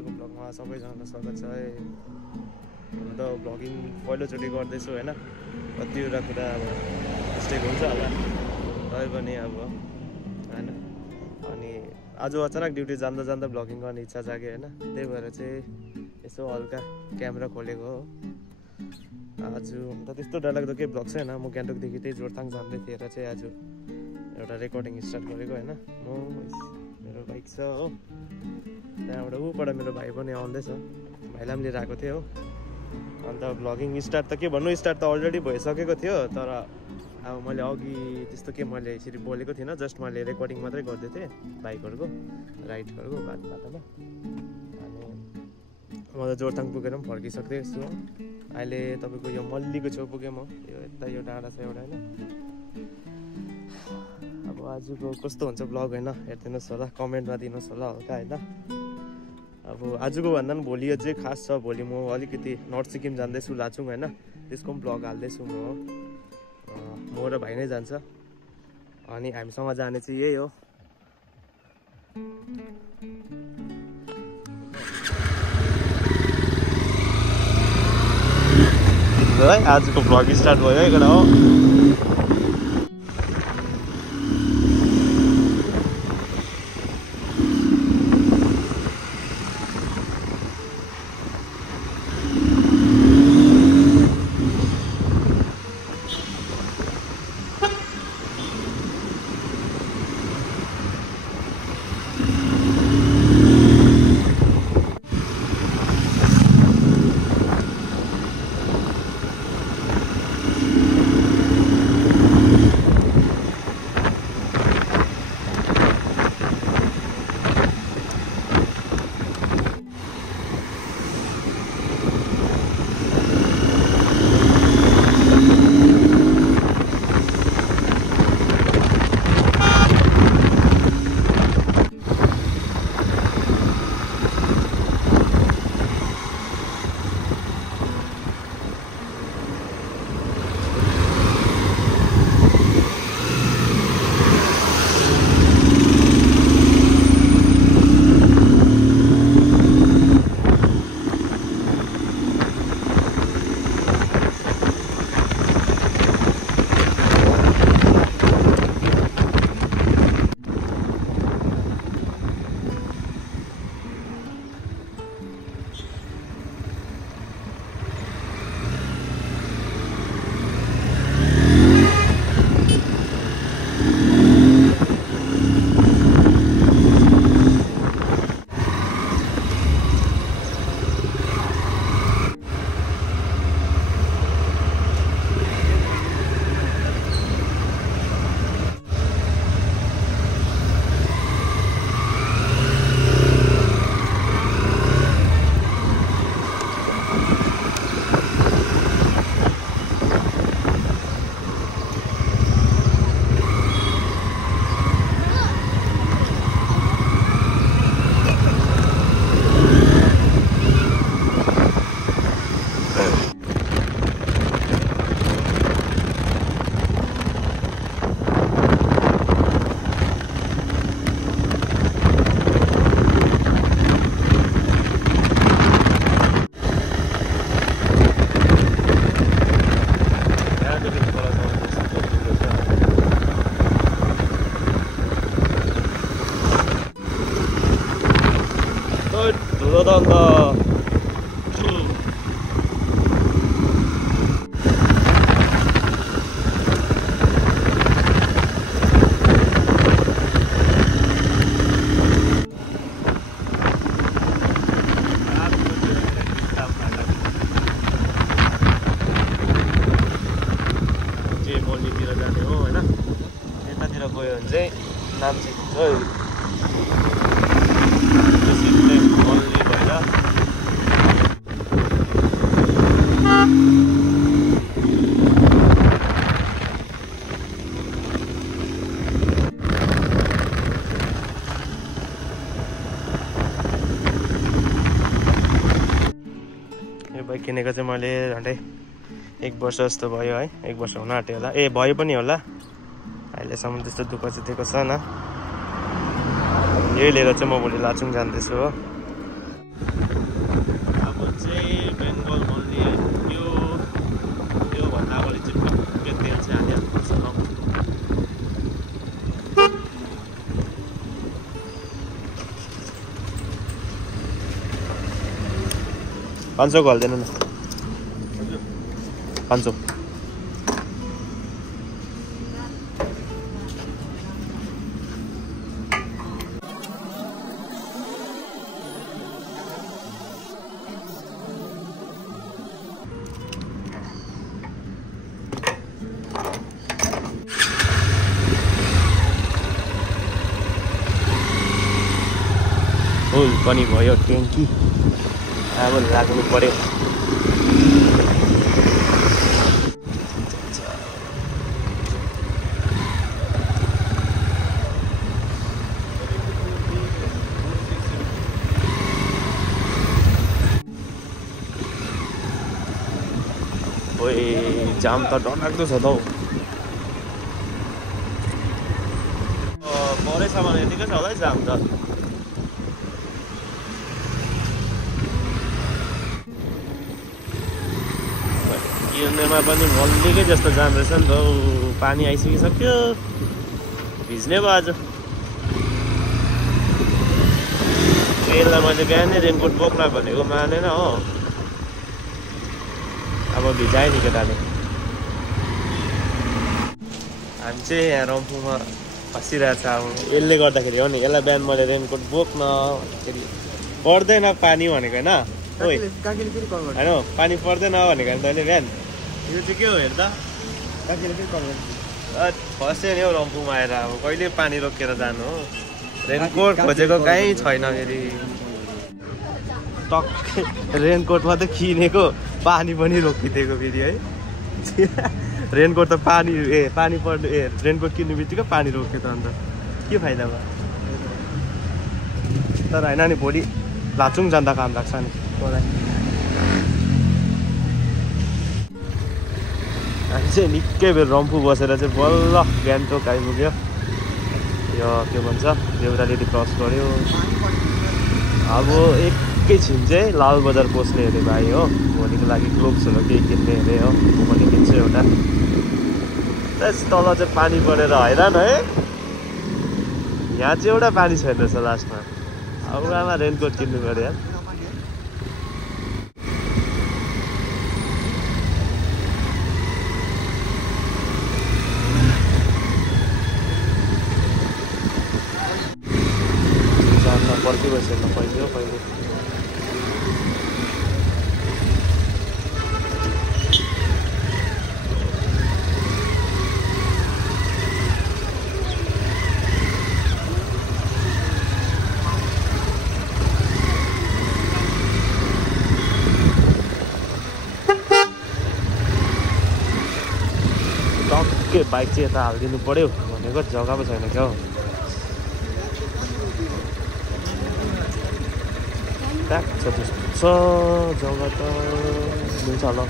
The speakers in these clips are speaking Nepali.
आजको ब्लगमा सबैजनालाई स्वागत छ। हुन त ब्लगिङ पहिलोचोटि गर्दैछु होइन, कतिवटा कुरा अब मिस्टेक हुन्छ होला, तै पनि अब होइन। अनि आज अचानक ड्युटी जाँदा जाँदा ब्लगिङ गर्ने इच्छा जाग्यो होइन, त्यही भएर चाहिँ यसो हल्का क्यामेरा खोलेको हो। आज त त्यस्तो डरलाग्दो केही ब्लग छैन, म गान्तोकदेखि त्यही जोरथाङ जाँदै थिएर चाहिँ आज एउटा रेकर्डिङ स्टार्ट गरेको होइन। मेरो बाइक छ हो, त्यहाँबाट ऊबाट मेरो भाइ पनि आउँदैछ, भाइलाई पनि लिएर आएको थियो हो। अन्त ब्लगिङ स्टार्ट त के भन्नु, स्टार्ट त अलरेडी भइसकेको थियो, तर अब मैले अघि त्यस्तो के मैले यसरी बोलेको थिइनँ, जस्ट मैले रेकर्डिङ मात्रै गर्दै थिएँ बाइकहरूको राइडहरूको बाटोमा। अनि म त जोरथाङ पुगेर पनि फर्किसक्दै छु। अहिले तपाईँको यो मल्लीको छेउ पुगेँ म, यो यता यो डाँडा छ एउटा होइन। अब आजको कस्तो हुन्छ ब्लग होइन, हेरिदिनुहोस् होला, कमेन्टमा दिनुहोस् होला हल्का होइन। अब आजको भन्दा पनि भोलि अझै खास छ। भोलि म अलिकति नर्थ सिक्किम जाँदैछु, लाचुङ होइन, त्यसको पनि ब्लग हाल्दैछु म र भाइ नै जान्छ। अनि हामीसँग जाने चाहिँ यही हो। है आजको ब्लग स्टार्ट भयो एकटा हो। मल्लीतिर जाने हो होइन, यतातिर गयो भने चाहिँ नाम्ची हुन्छ मल्ली भएर। यो बाइक किनेको चाहिँ मैले झन्डै 1 वर्ष जस्तो भयो है, 1 वर्ष हुन आँट्यो होला, भयो पनि होला। अहिलेसम्म त्यस्तो दुःख चाहिँ दिएको छैन। यही लिएर चाहिँ म भोलि लाचुङ जाँदैछु हो। अब चाहिँ बेङ्गल मल्ली यो भन्दा अगाडि चाहिँ पक्कै तेल चाहिँ हालिहाल्नुपर्छ ल। 500 को हालिदिनु न 500 फुल पनि भयो ट्याङ्की अब लाग्नु पर्यो। ओए जाम त डरलाग्दो छ त हौ। परेसम्म यतिकै छ होला है जाम त। किर्नेमा पनि मल्लीकै जस्तो जाम रहेछ नि त हौ। पानी आइसकिसक्यो भिज्ने भयो आज। यसलाई मैले बिहानै रेनकोट बोक्न भनेको मानेन हो। अब भिजायो नि केटाले। हामी चाहिँ यहाँ रम्फूमा फसिरहेछ। अब यसले गर्दाखेरि हो नि। यसलाई बिहान मैले रेनकोट बोक्न भन्दाखेरि पर्दैन पानी भनेको होइन। होइन पानी पर्दैन भनेको नि तैँले बिहान। यो चाहिँ के हो हेर्दा फर्स्ट नि हौ रम्फूमा आएर। अब कहिले पानी रोकेर जानु हो। रेनकोट खोजेको कहीँ छैन फेरि। टक्कै रेनकोट मात्रै किनेको पानी पनि रोकिदिएको फेरि है। रेनकोट त पानी पानी पर्ने रेनकोट किन्ने बित्तिकै पानी रोक्यो त अन्त के फाइदा भयो। तर होइन नि भोलि लाचुङ जाँदा काम लाग्छ नि मलाई। हामी चाहिँ निकै बेर रम्फू बसेर चाहिँ बल्ल गान्तोक आइपुग्यो। यो के भन्छ देउराली क्रस गऱ्यो। अब एकैछिन चाहिँ लाल बजार पस्ने अरे भाइ हो। भोलिको लागि ग्लोभ्सहरू केही किन्ने अरे हो। म पनि किन्छु एउटा। त्यस तल चाहिँ पानी परेर हैरान है। यहाँ चाहिँ एउटा पानी छैन रहेछ लास्टमा। अब आमा रेनकोट किन्नु पऱ्यो यार। पर्खिबस्यो न पहिले पहिले। टक्कै बाइक चाहिँ यता हालिदिनु पर्यो भनेको जग्गा पो छैन क्या हो। ट्याक छ त्यस्तो छ जग्गा त मिल्छ होला।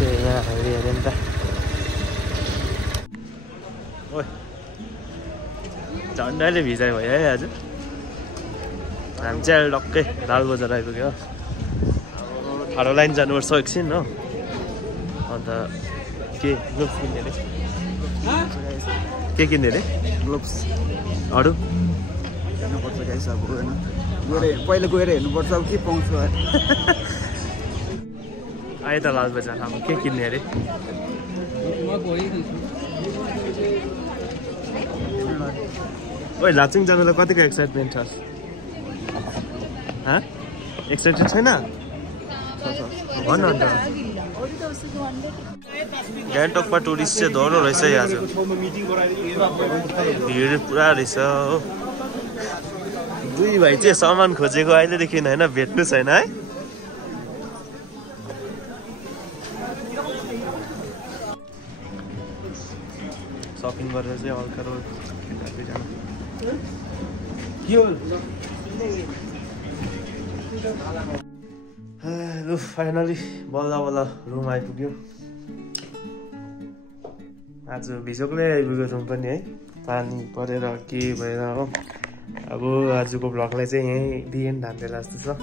यहाँ हेरी हेऱ्यो नि त। ओ झन्डाले भिजाइ भयो है आज। हामी चाहिँ टक्कै लाल बजार आइपुग्यो। ठाडो लाइन जानुपर्छ एकछिन हो। अन्त के ग्लोभ्स किन्ने अरे। के किन्ने अरे ग्लोभ्स अरू हेर्नुपर्छ गाइस। अब होइन पहिला गएर हेर्नुपर्छ अब के पाउँछ। आए त लाल बजार। अब के किन्ने अरे। ओइ लाचुङ जानुलाई कतिको एक्साइटमेन्ट छ? एक्साइटेड छैन भन अन्त। गान्तोकमा टुरिस्ट चाहिँ धरो रहेछ है आज। भिड पुरा रहेछ हो। दुई भाइ चाहिँ सामान खोजेको अहिलेदेखि होइन भेट्नु छैन है। सपिङ गरेर चाहिँ हल्का रोड लु फाइनली बल्ल बल्ल रुम आइपुग्यो। आज भिजोकले आइपुग्यो रुम पनि है, पानी परेर के भएर हो। अब आजको भ्लगलाई चाहिँ यहीँ दिएन धान्थेला जस्तो छ।